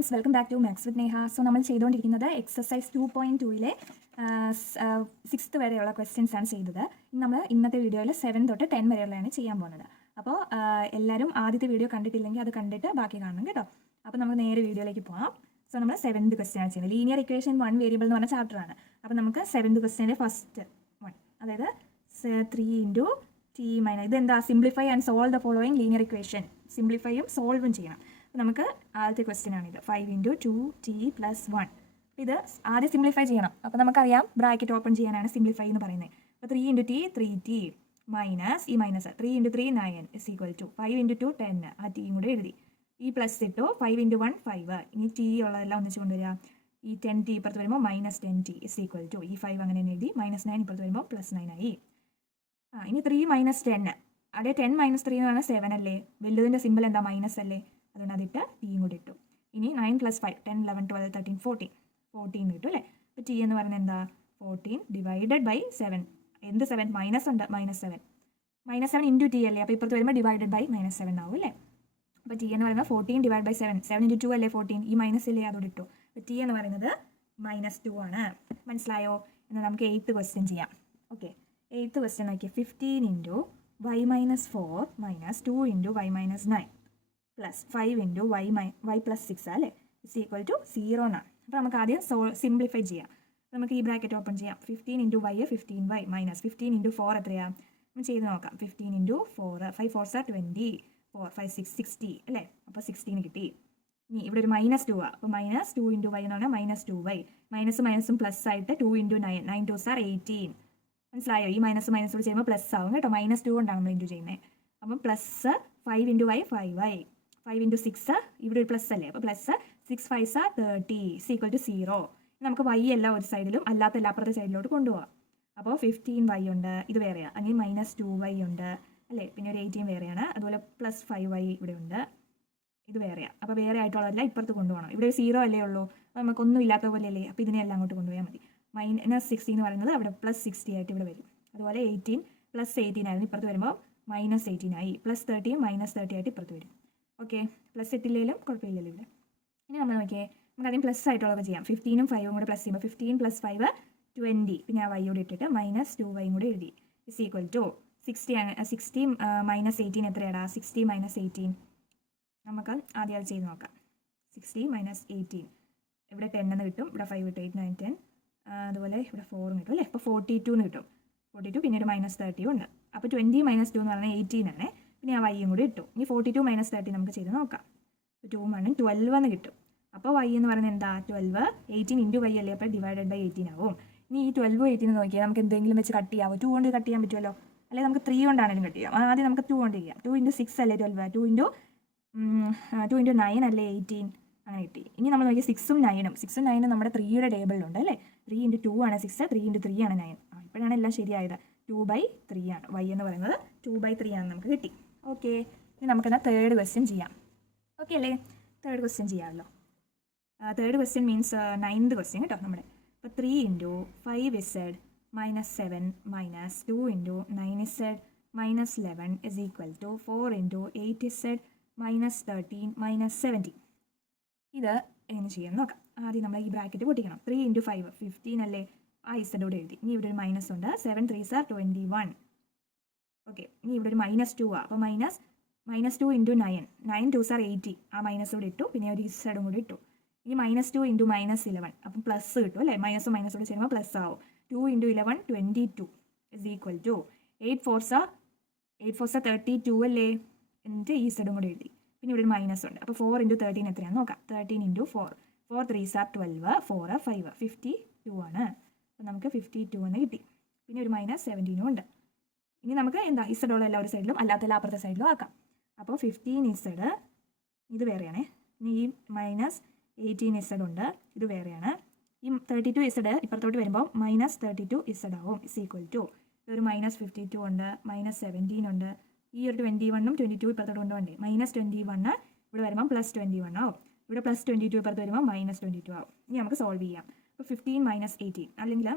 Friends, welcome back to maths with Neha. So നമ്മൾ ചെയ്തുകൊണ്ടിരിക്കുന്നത് exercise 2.2-ലെ 6th വരെയുള്ള ക്വസ്റ്റ്യൻസ് ആണ് ചെയ്തത്. നമ്മൾ ഇന്നത്തെ വീഡിയോയിൽ 7 തൊട്ട് 10 വരെയുള്ളതാണ് ചെയ്യാൻ പോകുന്നത്. അപ്പോൾ എല്ലാവരും ആദ്യത്തെ വീഡിയോ കണ്ടിട്ടില്ലെങ്കിൽ അത് കണ്ടിട്ട് ബാക്കി കാണണം കേട്ടോ. അപ്പോൾ നമുക്ക് നേരെ വീഡിയോയിലേക്ക് പോകാം. സോ നമ്മൾ 7th ക്വസ്റ്റ്യൻ ആണ് ചെയ്യുന്നത്. ലീനിയർ ഇക്വേഷൻ 1 വേരിയബിൾ എന്ന് പറഞ്ഞ ചാപ്റ്ററാണ്. അപ്പോൾ നമുക്ക് 7th ക്വസ്റ്റ്യൻ്റെ ഫസ്റ്റ് 1, അതായത് 3 × t മൈനസ് ഇതെന്താ, simplify and solve the following linear equation. സിംപ്ലിഫൈയും സോൾവും ചെയ്യണം. അപ്പോൾ നമുക്ക് ആദ്യത്തെ ക്വസ്റ്റ്യൻ ആണിത്. 5 × 2t + 1. ഇത് ആദ്യം സിംപ്ലിഫൈ ചെയ്യണം. അപ്പോൾ നമുക്കറിയാം ബ്രാക്കറ്റ് ഓപ്പൺ ചെയ്യാനാണ് സിംപ്ലിഫൈ എന്ന് പറയുന്നത്. അപ്പോൾ 3 × t 3t മൈനസ് ഈ മൈനസ് 3 × 3 9 = 5 × 2 10. ആ ടീയും കൂടെ എഴുതി. ഈ പ്ലസ് ഇട്ടു. 5 × 1 5. ഇനി ടി ഉള്ളതെല്ലാം ഒന്നിച്ച് കൊണ്ടുവരിക. ഈ 10t ഇപ്പുറത്ത് വരുമ്പോൾ -10t = ഈ 5 അങ്ങനെ എഴുതി. -9 ഇപ്പുറത്ത് വരുമ്പോൾ +9 ആയി. ഇനി 3 - 10. അവിടെ 10 - 3 എന്ന് പറഞ്ഞാൽ 7 അല്ലേ. വലുതിൻ്റെ സിമ്പിൾ എന്താ, മൈനസ് അല്ലേ. അതുകൊണ്ട് അതിട്ട് ടിയും കൂടി ഇട്ടു. ഇനി 9 + 5 10 11 12 13 14 കിട്ടും അല്ലേ. അപ്പോൾ ടി എന്ന് പറയുന്നത് എന്താ, 14 / 7. എന്ത് 7? മൈനസ് ഉണ്ട്, -7 × ടി അല്ലേ. അപ്പോൾ ഇപ്പുറത്ത് വരുമ്പോൾ /-7 ആവും അല്ലേ. അപ്പോൾ ടി എന്ന് പറയുന്നത് 14 / 7. 7 × 2 അല്ലേ 14. ഈ മൈനസ് അല്ലേ, അതോടെ ഇട്ടു. അപ്പോൾ ടി എന്ന് പറയുന്നത് -2 ആണ്. മനസ്സിലായോ? എന്നാൽ നമുക്ക് 8th ക്വസ്റ്റ്യൻ ചെയ്യാം. ഓക്കെ, 8th ക്വസ്റ്റ്യൻ നോക്കിയാൽ 15 × y - 4 - 2 × y - 9 + 5 × y + 6 അല്ലേ = 0 എന്നാണ്. അപ്പോൾ നമുക്ക് ആദ്യം സിംപ്ലിഫൈ ചെയ്യാം. നമുക്ക് ഈ ബ്രാക്കറ്റ് ഓപ്പൺ ചെയ്യാം. 15 × y 15y - 15 × 4 എത്രയാണ്? നമ്മൾ ചെയ്ത് നോക്കാം. 15 × 4 5 4 are 20 4 5 6 60 അല്ലേ. അപ്പോൾ 16 കിട്ടി. ഇനി ഇവിടെ ഒരു -2 ആണ്. അപ്പോൾ -2 × y എന്ന് പറഞ്ഞാൽ -2y. മൈനസും മൈനസും പ്ലസ് ആയിട്ട് 2 × 9 9 2s are 18. മനസ്സിലായോ? ഈ മൈനസ് കൂടി ചെയ്യുമ്പോൾ പ്ലസ് ആവും കേട്ടോ. -2 കൊണ്ടാണ് നമ്മൾ ഇൻറ്റു ചെയ്യുന്നത്. അപ്പം പ്ലസ് 5 × y 5y 5 × 6 ഇവിടെ ഒരു പ്ലസ് അല്ലേ. അപ്പോൾ പ്ലസ് 6 5s are 30 = 0. നമുക്ക് y എല്ലാം ഒരു സൈഡിലും അല്ലാത്ത എല്ലാ അപ്പുറത്തെ സൈഡിലോട്ട് കൊണ്ടുപോകാം. അപ്പോൾ 15y ഉണ്ട്, ഇത് വേറെയാണ്. അങ്ങനെ -2y ഉണ്ട് അല്ലേ. പിന്നെ ഒരു 18 വേറെയാണ്. അതുപോലെ +5y ഇവിടെ ഉണ്ട്, ഇത് വേറെയാണ്. അപ്പോൾ വേറെ ആയിട്ടുള്ളതെല്ലാം ഇപ്പുറത്ത് കൊണ്ടുപോകണം. ഇവിടെ 0 അല്ലേ ഉള്ളൂ. അപ്പോൾ നമുക്കൊന്നും ഇല്ലാത്ത പോലെ അല്ലേ. അപ്പോൾ ഇതിനെല്ലാം അങ്ങോട്ട് കൊണ്ടുപോയാൽ മതി. -60 എന്ന് പറയുന്നത് അവിടെ +60 ആയിട്ട് ഇവിടെ വരും. അതുപോലെ 18 +18 ആയിരുന്നു, ഇപ്പുറത്ത് വരുമ്പോൾ -18 ആയി. +30 -30 ആയിട്ട് ഇപ്പുറത്ത് വരും. ഓക്കെ, പ്ലസ് ഇട്ടില്ലെങ്കിലും കുഴപ്പമില്ലല്ലോ ഇവിടെ. ഇനി നമ്മൾ നോക്കിയേ, നമുക്ക് ആദ്യം പ്ലസ് ആയിട്ടുള്ളതൊക്കെ ചെയ്യാം. 15ഉം 5ഉം കൂടെ പ്ലസ് ചെയ്യുമ്പോൾ 15 + 5 20. പിന്നെ ആ y കൂടെ ഇട്ടിട്ട് -2y കൂടെ എഴുതി = 60. 60 - 18 എത്രയാടാ? 60 - 18 നമുക്ക് ആദ്യം അത് ചെയ്ത് നോക്കാം. 60 - 18 ഇവിടെ 10 എന്ന് കിട്ടും. ഇവിടെ 5 കിട്ടും. 8 9 10. അതുപോലെ ഇവിടെ 4 കിട്ടും അല്ലേ. അപ്പോൾ 42 എന്ന് കിട്ടും. 42 പിന്നെ ഒരു -30 ഉണ്ട്. അപ്പോൾ 20 - 2 എന്ന് പറഞ്ഞാൽ 18 ആണ്. പിന്നെ ആ വൈയും കൂടി ഇട്ടു. ഇനി 42 - 30 നമുക്ക് ചെയ്ത് നോക്കാം. 2 - 12 എന്ന് കിട്ടും. അപ്പോൾ y എന്ന് പറയുന്നത് എന്താ, 12 18 × y അല്ലേ. അപ്പോൾ /18 ആവും. ഇനി ഈ 12 18 നോക്കിയാൽ നമുക്ക് എന്തെങ്കിലും വെച്ച് കട്ട് ചെയ്യാമോ? 2 കൊണ്ട് കട്ട് ചെയ്യാൻ പറ്റുമല്ലോ. അല്ലെങ്കിൽ നമുക്ക് 3 കൊണ്ടാണെങ്കിലും കട്ട് ചെയ്യാം. ആദ്യം നമുക്ക് 2 കൊണ്ട് ചെയ്യാം. 2 × 6 അല്ലേ 12. 2 × 9 അല്ലേ 18. അങ്ങനെ കിട്ടി. ഇനി നമ്മൾ നോക്കിയാൽ 6ഉം 9ഉം നമ്മുടെ 3യുടെ ടേബിളിലുണ്ട് അല്ലേ. 3 × 2 ആണ് 6, 3 × 3 ആണ് 9. ഇപ്പോഴാണ് എല്ലാം ശരിയായത്. 2/3 ആണ്. y എന്ന് പറയുന്നത് 2/3 ആണ് നമുക്ക് കിട്ടി. ഓക്കെ, ഇനി നമുക്കെന്നാൽ 3rd ക്വസ്റ്റ്യൻ ചെയ്യാം. ഓക്കെ അല്ലേ. 3rd ക്വസ്റ്റ്യൻ ചെയ്യാമല്ലോ. 3rd question means 9th question കേട്ടോ നമ്മുടെ. അപ്പോൾ 3 × 5z - 7 - 2 × 9z - 11 = 4 × 8z - 13 - 17. ഇത് എങ്ങനെ ചെയ്യാൻ നോക്കാം. ആദ്യം നമ്മൾ ഈ ബ്രാക്കറ്റ് പൊട്ടിക്കണം. 3 × 5 15 അല്ലേ. ആ ഇസഡോടെ എഴുതി. ഇനി ഇവിടെ ഒരു മൈനസ് ഉണ്ട്. 7 3s are 21. ഓക്കെ, ഇനി ഇവിടെ ഒരു -2 ആണ്. അപ്പോൾ -2 × 9 9 2s are 80. ആ മൈനസ് കൂടെ ഇട്ടു. പിന്നെ ഒരു ഇസഡും കൂടി ഇട്ടു. ഇനി -2 × -11 അപ്പം പ്ലസ് കിട്ടും അല്ലേ. മൈനസും കൂടെ ചേരുമ്പോൾ പ്ലസ് ആവും. 2 × 11 22 = 8 4s are 32 അല്ലേ. എന്നിട്ട് ഈ ഇസഡും കൂടെ എഴുതി. പിന്നെ ഇവിടെ ഒരു മൈനസ് ഉണ്ട്. അപ്പോൾ 4 × 13 എത്രയാണെന്ന് നോക്കാം. 13 × 4 4 3s are 12 4 5 52 ആണ്. അപ്പോൾ നമുക്ക് 52 എന്ന് കിട്ടി. പിന്നെ ഒരു -17 ഉണ്ട്. ഇനി നമുക്ക് എന്താ, ഇസഡുള്ള എല്ലാ ഒരു സൈഡിലും അല്ലാത്ത എല്ലാ അപ്പുറത്തെ സൈഡിലും ആക്കാം. അപ്പോൾ 15z ഇത് വേറെയാണ്. ഇനി ഈ -18z ഉണ്ട്, ഇത് വേറെയാണ്. ഈ 32z ഇപ്പുറത്തോട്ട് വരുമ്പോൾ -32z ആവും = ഒരു -52 ഉണ്ട്, -17 ഉണ്ട്. ഈ ഒരു 21ഉം 22 ഇപ്പുറത്തോട്ട് കൊണ്ടുപോകണ്ടേ. -21 ഇവിടെ വരുമ്പോൾ +21 ആവും. ഇവിടെ +22 ഇപ്പുറത്ത് വരുമ്പോൾ -22 ആവും. ഇനി നമുക്ക് സോൾവ് ചെയ്യാം. അപ്പോൾ 15 - 18 അല്ലെങ്കിൽ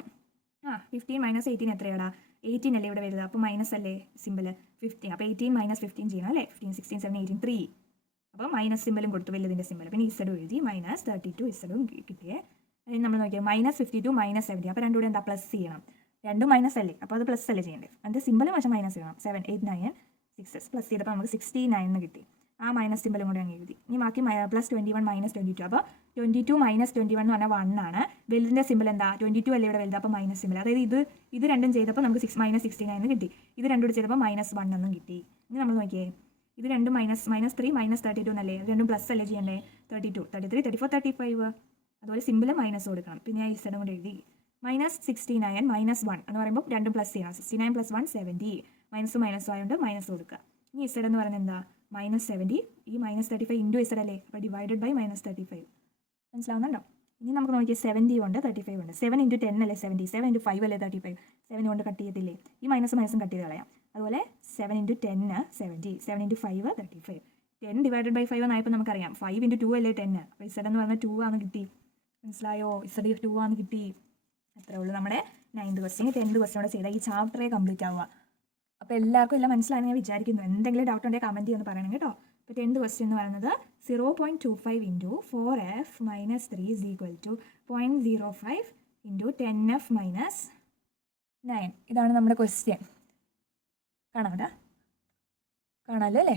15 - 18 എത്രയാടാ? 18 അല്ലേ ഇവിടെ വരുന്നത്. അപ്പോൾ മൈനസ് അല്ലേ സിമ്പിൾ 15. അപ്പോൾ 18 - 15 ചെയ്യണം അല്ലേ. 15 16 17 18 3 അപ്പോൾ മൈനസ് സിമ്പലും കൊടുത്തു, വലുതിൻ്റെ സിമ്പൽ. പിന്നെ ഇസഡും എഴുതി, മൈനസ് 32 ഇസഡും കിട്ടിയേ. അതിന് നമ്മൾ നോക്കിയാൽ -52 -70, അപ്പോൾ രണ്ടും കൂടെ എന്താ പ്ലസ് ചെയ്യണം, രണ്ടും മൈനസ് അല്ലേ, അപ്പോൾ അത് പ്ലസ് അല്ലേ ചെയ്യേണ്ടത്. അതിൻ്റെ സിമ്പൽ പക്ഷേ മൈനസ് ചെയ്യണം. 7 8 9 6 പ്ലസ് ചെയ്തപ്പോൾ നമുക്ക് 69 എന്ന് കിട്ടി. ആ മൈനസ് സിമ്പലും കൂടെ അങ്ങ് എഴുതി. ഇനി ബാക്കി +21 -22, അപ്പോൾ 22 - 21 എന്ന് പറഞ്ഞാൽ 1 ആണ്. വലുതിൻ്റെ സിമ്പൽ എന്താ, 22 അല്ലേ ഇവിടെ വലുത്, അപ്പോൾ മൈനസ് സിമ്പൽ. അതായത് ഇത് രണ്ടും ചെയ്തപ്പോൾ നമുക്ക് -69 എന്ന് കിട്ടി. ഇത് രണ്ടും കൂടി ചെയ്തപ്പോൾ -1 എന്നും കിട്ടി. ഇനി നമ്മൾ നോക്കിയേ, ഇത് രണ്ടും -3 -32 എന്നല്ലേ, രണ്ടും പ്ലസ് അല്ലേ ചെയ്യണ്ടേ, 32 33 34 35. അതുപോലെ സിമ്പിൾ മൈനസ് കൊടുക്കണം. പിന്നെ ഞാൻ ഇസഡും കൂടെ എഴുതി. -69 -1 എന്ന് പറയുമ്പോൾ രണ്ടും പ്ലസ് ചെയ്യണം. 69 + 1 70, മൈനസ് മൈനസ് ആയതുകൊണ്ട് മൈനസ് കൊടുക്കുക. ഇനി ഇസഡ് എന്ന് പറയുന്നത് എന്താ, -70, ഈ -35 ഇൻറ്റു ഇസഡ് അല്ലേ, അപ്പോൾ ഡിവൈഡഡ് ബൈ -35. മനസ്സിലാവുന്നുണ്ടോ? ഇനി നമുക്ക് നോക്കിയാൽ 70 ഉണ്ട് 35 ഉണ്ട്. 7 × 10 അല്ലേ 70, 7 × 5 അല്ലേ 35. 7 കൊണ്ട് കട്ട് ചെയ്യത്തില്ലേ, ഈ മൈനസും കട്ട് ചെയ്ത് കളയാം. അതുപോലെ 7 × 10 70, 7 × 5 35. 10 ഡിവൈഡഡ് ബൈ 5 എന്നായപ്പോൾ നമുക്കറിയാം 5 × 2 അല്ലേ 10. അപ്പോൾ ഇസഡ് എന്ന് പറഞ്ഞാൽ 2 ആണ് കിട്ടി. മനസ്സിലായോ, ഇസഡ് 2 ആണ് കിട്ടി. അത്രേ ഉള്ളൂ നമ്മുടെ 9th ക്വസ്റ്റ്യൻ. 10th ക്വസ്റ്റ്യനോടെ ചെയ്താൽ ഈ ചാപ്റ്ററേ കംപ്ലീറ്റ് ആവുക. അപ്പോൾ എല്ലാവർക്കും എല്ലാം മനസ്സിലായെന്ന് ഞാൻ വിചാരിക്കുന്നു. എന്തെങ്കിലും ഡൗട്ട് ഉണ്ടെങ്കിൽ കമൻറ്റ് ചെയ്യുമെന്ന് പറയണം കേട്ടോ. അപ്പോൾ 10th ക്വസ്റ്റ്യൻ എന്ന് പറയുന്നത് 0.25 × 4f - 3 = 0.05 × 10f - 9. ഇതാണ് നമ്മുടെ ക്വസ്റ്റ്യൻ. കാണാമോ, കാണാമല്ലോ അല്ലേ?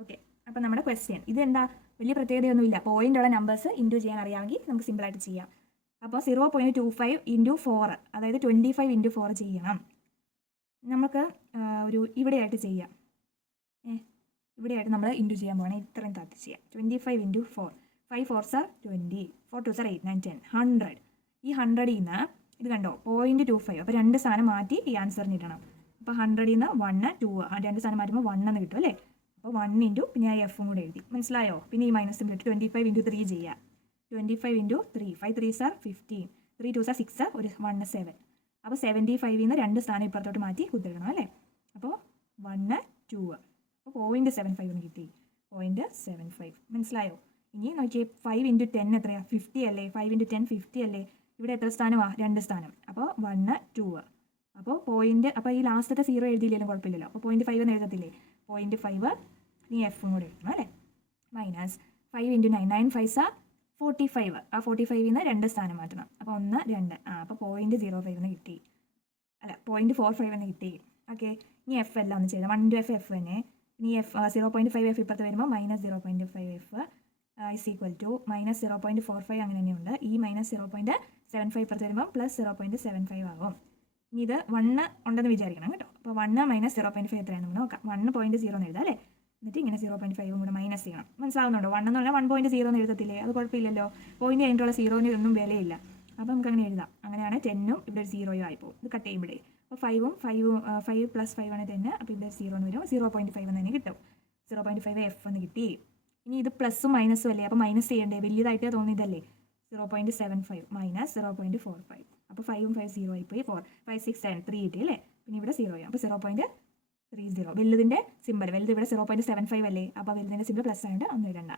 ഓക്കെ, അപ്പോൾ നമ്മുടെ ക്വസ്റ്റ്യൻ ഇതെന്താ, വലിയ പ്രത്യേകതയൊന്നുമില്ല. പോയിൻ്റുള്ള നമ്പേഴ്സ് ഇൻറ്റു ചെയ്യാൻ അറിയാമെങ്കിൽ നമുക്ക് സിമ്പിളായിട്ട് ചെയ്യാം. അപ്പോൾ 0.25 × 4, അതായത് 25 × 4 ചെയ്യണം. നമുക്ക് ഒരു ഇവിടെയായിട്ട് ചെയ്യാം. ഇവിടെയായിട്ട് നമ്മൾ ഇൻറ്റു ചെയ്യാൻ പോകണം. ഇത്രയും താത്തി ചെയ്യാം. 25 × 4, 5 4s are 20, 4 2s are 8 9 10 100. ഈ 100ൽ നിന്ന് ഇത് കണ്ടോ 0.25, അപ്പോൾ രണ്ട് സ്ഥാനം മാറ്റി ഈ ആൻസറിന് ഇടണം. അപ്പോൾ 100ൽ നിന്ന് 1 2, രണ്ട് സ്ഥാനം മാറ്റുമ്പോൾ 1 എന്ന് കിട്ടും അല്ലേ. അപ്പോൾ 1 × പിന്നെ ആ എഫും കൂടെ എഴുതി. മനസ്സിലായോ? പിന്നെ ഈ മൈനസ് സിമ്പിൾ 25 × 3 ചെയ്യുക. 25 × 3, 5 3s are 15, 3 2s are 6, ഒരു 1 7. അപ്പോൾ 75ൽ നിന്ന് രണ്ട് സ്ഥാനം ഇപ്പുറത്തോട്ട് മാറ്റി കുത്തിടണം അല്ലേ. അപ്പോൾ 1 2, അപ്പോൾ 0.75 എന്ന് കിട്ടി. 0.75. മനസ്സിലായോ? ഇനി നോക്കിയേ 5 × 10 എത്രയാണ്, 50 അല്ലേ. 5 × 10 50 അല്ലേ. ഇവിടെ എത്ര സ്ഥാനമാണ്, രണ്ട് സ്ഥാനം. അപ്പോൾ 1 2. അപ്പോൾ അപ്പോൾ ഈ ലാസ്റ്റത്തെ 0 എഴുതിയില്ലെങ്കിലും കുഴപ്പമില്ലല്ലോ. അപ്പോൾ 0.5 എന്ന് എഴുതത്തില്ലേ, 0.5. ഇനി എഫും കൂടെ എഴുതണം അല്ലേ. -5 × 9, 9 5s are 45. ആ 45ൽ നിന്ന് രണ്ട് സ്ഥാനം മാറ്റണം. അപ്പോൾ 1 2, അപ്പോൾ 0.05 എന്ന് കിട്ടി, അല്ല 0.45 എന്ന് കിട്ടി. ഓക്കെ, ഇനി എഫ് എല്ലാം ഒന്ന് ചെയ്താൽ 1 × എഫ് തന്നെ. ഇനി 0.5 എഫ് ഇപ്പുറത്ത് വരുമ്പോൾ -0.5 എഫ് = -0.45 അങ്ങനെ തന്നെയുണ്ട്. ഈ -0.75 ഇപ്പുറത്ത് വരുമ്പോൾ +0.75 ആകും. ഇനി ഇത് 1 ഉണ്ടെന്ന് വിചാരിക്കണം കേട്ടോ. അപ്പോൾ 1 - 0.5 എത്രയാണെന്ന് നമുക്ക് നോക്കാം. 1.0 എന്ന് എഴുതാം അല്ലേ. എന്നിട്ട് ഇങ്ങനെ 0.5 കൂടെ മൈനസ് ചെയ്യണം. മനസ്സിലാവുന്നുണ്ടോ? 1 എന്ന് പറഞ്ഞാൽ 1.0 എന്ന് എഴുതത്തില്ലേ, അത് കുഴപ്പമില്ലല്ലോ. പോയിന്റ് കഴിഞ്ഞിട്ടുള്ള 0ന് ഒന്നും വിലയില്ല. അപ്പോൾ നമുക്ക് അങ്ങനെ എഴുതാം. അങ്ങനെയാണ് 10ഉം ഇവിടെ ഒരു 0യും ആയിപ്പോകും. ഇത് കട്ട് ചെയ്യുമ്പോഴേ അപ്പോൾ 5 + 5 ആണ് 10. അപ്പോൾ ഇവിടെ 0 എന്ന് വരും. 0.5 എന്ന് തന്നെ കിട്ടും. 0.5 എഫ് എന്ന് കിട്ടി. ഇനി ഇത് പ്ലസും മൈനസും അല്ലേ, അപ്പോൾ മൈനസ് ചെയ്യണ്ടേ, വലിയതായിട്ട് തോന്നിയതല്ലേ. 0.75 - 0.45. അപ്പോൾ 5ഉം 5 0 ആയിപ്പോയി. 4 5 6 7 3 കിട്ടി അല്ലേ. പിന്നെ ഇവിടെ 0 ആയി. അപ്പോൾ 0.30. വലുതിൻ്റെ സിമ്പിൾ, വലുത് ഇവിടെ 0.75 അല്ലേ. അപ്പോൾ വലുതിൻ്റെ സിമ്പിൾ പ്ലസ് ആയതുകൊണ്ട് ഒന്നും ഇടണ്ട.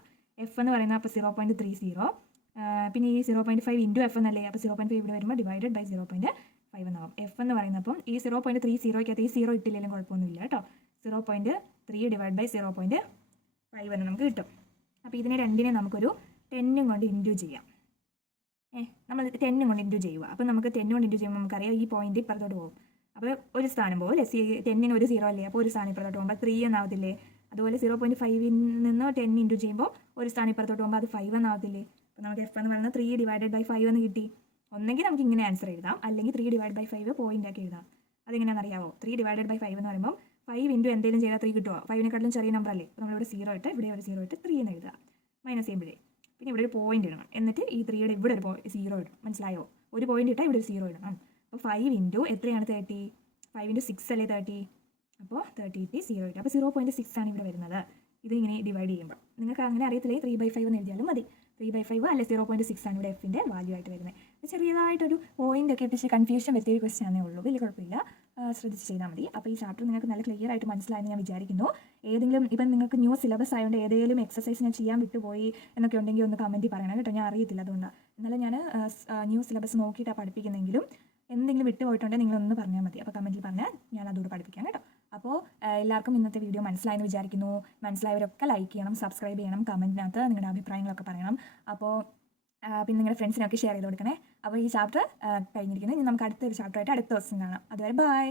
എഫ് എന്ന് പറയുന്നത് അപ്പോൾ 0.30. പിന്നെ ഈ 0.5 × എഫ് എന്നല്ലേ. അപ്പോൾ 0.5 ഇവിടെ വരുമ്പോൾ ഡിവൈഡഡ് ബൈ 0.5 എന്നാവും. എഫ് എന്ന് പറയുന്നപ്പം ഈ 0.30 ഈ 0 ഇട്ടില്ലെങ്കിലും കുഴപ്പമൊന്നുമില്ല കേട്ടോ. 0.3 ഡിവൈഡ് ബൈ 0.5 എന്ന് നമുക്ക് കിട്ടും. അപ്പോൾ ഇതിനെ രണ്ടിനെ നമുക്കൊരു 10 കൊണ്ട് ഇൻറ്റു ചെയ്യാം. നമ്മൾ 10 കൊണ്ട് ഇൻറ്റു ചെയ്യുക. അപ്പോൾ നമുക്ക് 10 കൊണ്ട് ഇൻറ്റു ചെയ്യുമ്പോൾ നമുക്കറിയാം ഈ പോയിന്റ് ഇപ്പുറത്തോട്ട് പോകും. അപ്പോൾ ഒരു സ്ഥാനം പോകും അല്ലേ. 10ന് ഒരു 0 അല്ലേ. അപ്പോൾ ഒരു സ്ഥാനം ഇപ്പുറത്തോട്ട് പോകുമ്പോൾ 3 എന്നാവത്തില്ലേ. അതുപോലെ 0.5ൽ നിന്ന് 10 ഇൻറ്റു ചെയ്യുമ്പോൾ ഒരു സ്ഥാനം ഇപ്പുറത്തോട്ട് പോകുമ്പോൾ അത് 5 എന്നാവത്തില്ലേ. അപ്പോൾ നമുക്ക് എഫ് എന്ന് പറയുന്നത് 3 ഡിവൈഡഡ് ബൈ 5 എന്ന് കിട്ടി. ഒന്നെങ്കിൽ നമുക്ക് ഇങ്ങനെ ആൻസർ എഴുതാം, അല്ലെങ്കിൽ 3 ഡിവൈഡ് ബൈ 5 പോയിന്റ് ആക്കി എഴുതാം. അതെങ്ങനെയാണെന്ന് അറിയാമോ? 3 ഡിവൈഡഡ് ബൈ 5 എന്ന് പറയുമ്പോൾ 5 ഇൻറ്റു എന്തെങ്കിലും ചെയ്താൽ 3 കിട്ടുമോ? 5നെക്കാട്ടിലും ചെറിയ നമ്പർ അല്ലേ. അപ്പോൾ നമ്മളിവിടെ 0 ഇട്ട് ഇവിടെ ഒരു 0 ഇട്ട് 3 എന്ന് എഴുതുക. മൈനസ് ചെയ്യുമ്പോഴേ പിന്നെ ഇവിടെ ഒരു പോയിന്റ് ഇടണം. എന്നിട്ട് ഈ 3യുടെ ഇവിടെ ഒരു 0 ഇടണം. മനസ്സിലായോ? ഒരു പോയിന്റ് ഇട്ടാൽ ഇവിടെ ഒരു 0 ഇടണം. അപ്പോൾ 5 ഇൻറ്റു എത്രയാണ് 30? 5 × 6 അല്ലേ 30. അപ്പോൾ 30 ഇട്ട് 0 ഇട്ട് അപ്പോൾ 0.6 ആണ് ഇവിടെ വരുന്നത്. ഇത് ഇങ്ങനെ ഡിവൈഡ് ചെയ്യുമ്പോൾ നിങ്ങൾക്ക് അങ്ങനെ അറിയത്തില്ലേ 3/5 എന്ന് എഴുതിയാലും മതി. 3/5 അല്ലെ 0.6 ആണ് ഇവിടെ എഫിൻ്റെ വാല്യൂ ആയിട്ട് വരുന്നത്. ചെറിയതായിട്ടൊരു പോയിന്റ് ഒക്കെ ഇട്ടിട്ട് കൺഫ്യൂഷൻ വരുത്തിയൊരു ക്വസ്റ്റ്യൻ ആണേ ഉള്ളൂ. വലിയ കുഴപ്പമില്ല, ശ്രദ്ധിച്ച് ചെയ്താൽ മതി. അപ്പോൾ ഈ ചാപ്റ്റർ നിങ്ങൾക്ക് നല്ല ക്ലിയർ ആയിട്ട് മനസ്സിലായെന്ന് ഞാൻ വിചാരിക്കുന്നു. ഏതെങ്കിലും ഇപ്പം നിങ്ങൾക്ക് ന്യൂ സിലബസ് ആയതുകൊണ്ട് ഏതെങ്കിലും എക്സസൈസ് ഞാൻ ചെയ്യാൻ വിട്ടുപോയി എന്നൊക്കെ ഉണ്ടെങ്കിൽ ഒന്ന് കമൻറ്റ് പറയണം കേട്ടോ. ഞാൻ അറിയത്തില്ല, അതുകൊണ്ട് എന്നാലും ഞാൻ ന്യൂ സിലബസ് നോക്കിയിട്ടാണ് പഠിപ്പിക്കുന്നെങ്കിലും എന്തെങ്കിലും വിട്ടുപോയിട്ടുണ്ടെങ്കിൽ നിങ്ങളൊന്ന് പറഞ്ഞാൽ മതി. അപ്പോൾ കമൻറ്റിൽ പറഞ്ഞാൽ ഞാൻ അതുകൂടെ പഠിപ്പിക്കാം കേട്ടോ. അപ്പോൾ എല്ലാവർക്കും ഇന്നത്തെ വീഡിയോ മനസ്സിലായെന്ന് വിചാരിക്കുന്നു. മനസ്സിലായവരൊക്കെ ലൈക്ക് ചെയ്യണം, സബ്സ്ക്രൈബ് ചെയ്യണം, കമൻറ്റിനകത്ത് നിങ്ങളുടെ അഭിപ്രായങ്ങളൊക്കെ പറയണം. അപ്പോൾ പിന്നെ നിങ്ങളുടെ ഫ്രണ്ട്സിനൊക്കെ ഷെയർ ചെയ്ത് കൊടുക്കണേ. അപ്പോൾ ഈ ചാപ്റ്റർ കഴിഞ്ഞിരിക്കുന്നു. ഇനി നമുക്ക് അടുത്തൊരു ചാപ്റ്ററായിട്ട് അടുത്ത ദിവസം കാണാം. അതുവരെ ബൈ.